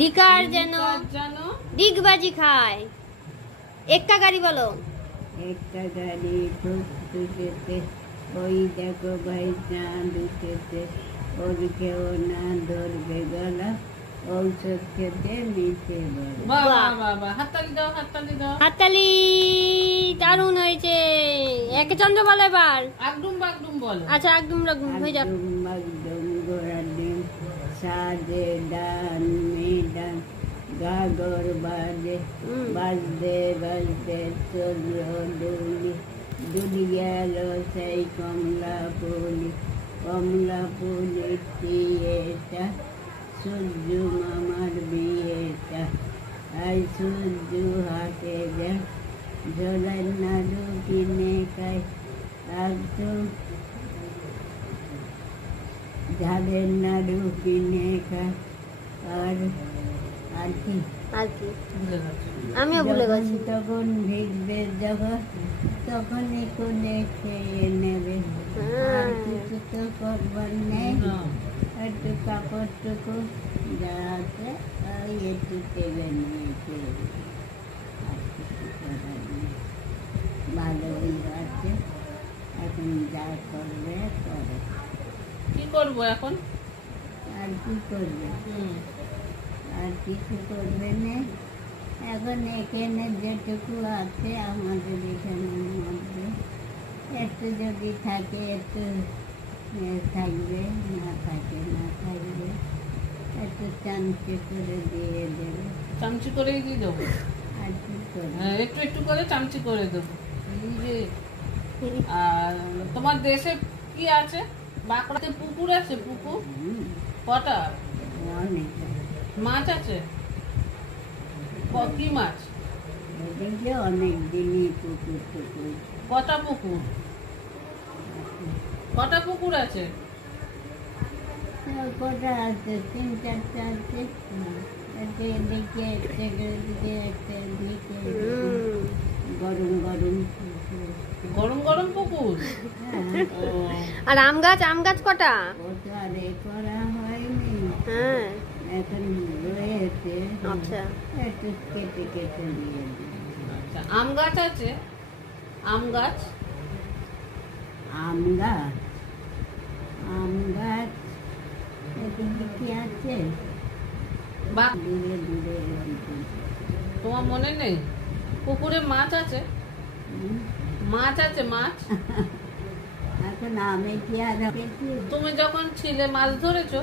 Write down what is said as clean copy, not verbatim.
Liquor যেন ডিগবাজি খায়। একটা গাড়ি বলো। একটা গাড়ি ঠুকঠুকেতে, ওই দেখো ভাই চাঁদ উঠেছে, ওর কেউ না ধরবে গলা, ঔষধ খেতে মিশে বলে। হাততালি, দারুণ হয়েছে। একে চন্দ্র বলো এবার। আগডুম বাগডুম বলো। আচ্ছা আগডুম রাগডুম হয়ে যাক। আগডুম বাগডুম ঘোড়ার ডিম, সাজে ডান মেডান, গাগর বাজে, বাজতে বাজতে চলল দুলি, দুলি গেল সেই কমলা পুলি, কমলা পুলির বিয়েটা, সূর্য মামার বিয়েটা, আই সূর্য হাটে যা, ঝোলার নাড়ু কিনে খায়, একদম ঝালের নাড়ু কিনে খায়। আর আর কি আমিও ভুলে গেছি। তখন ভিড়বে যখন, তখনই কোলে খেয়ে নেবে, আর কিছু তো করবার নেই, একটু কাপড়টুকু যা আছে ওই একটু তেলে নিয়েছে, আর কিছু করার নেই। ভালোই আছে, এখন যা করবে করে। কি করবো এখন? আর কি করবে? আর কিছু করবে না। এখন এখানে যেটুকু আছে আমাদের এখানের মধ্যে, একটু যদি থাকে একটু থাকবে, না থাকে না থাকবে, একটু চামচে করে দিয়ে দেবে। চামচি করেই দিয়ে দেবো? আর কি করবে? একটু একটু করে চামচি করে দেবো। আর তোমার দেশে কি আছে? বাঁকুড়াতে পুকুর আছে? পুকুর কটা? অনেক মাছ আছে? কি মাছ? ওদিকে অনেক দিনই পুকুর টুকুর। কটা পুকুর? কটা পুকুর আছে? কটা আছে? 3-4টা আছে। এদিকে একটা, এদিকে একটা, এদিকে গরম গরম গরম গরম পুকুর। আর আম গাছ কটা? ওটা আরে করা হয়নি, হ্যাঁ এখন রয়েছে। আচ্ছা একটু কেটে কেটে দিয়ে দিই। আচ্ছা, আম গাছ আছে? আম গাছ? আম গাছ, আম গাছ এদিকে কি আছে? দূরে দূরে তোমার মনে নেই? পুকুরে মাছ আছে? মাছ আছে? মাছ এখন আমি কি আর তুমি যখন ছিলে মাছ ধরেছো?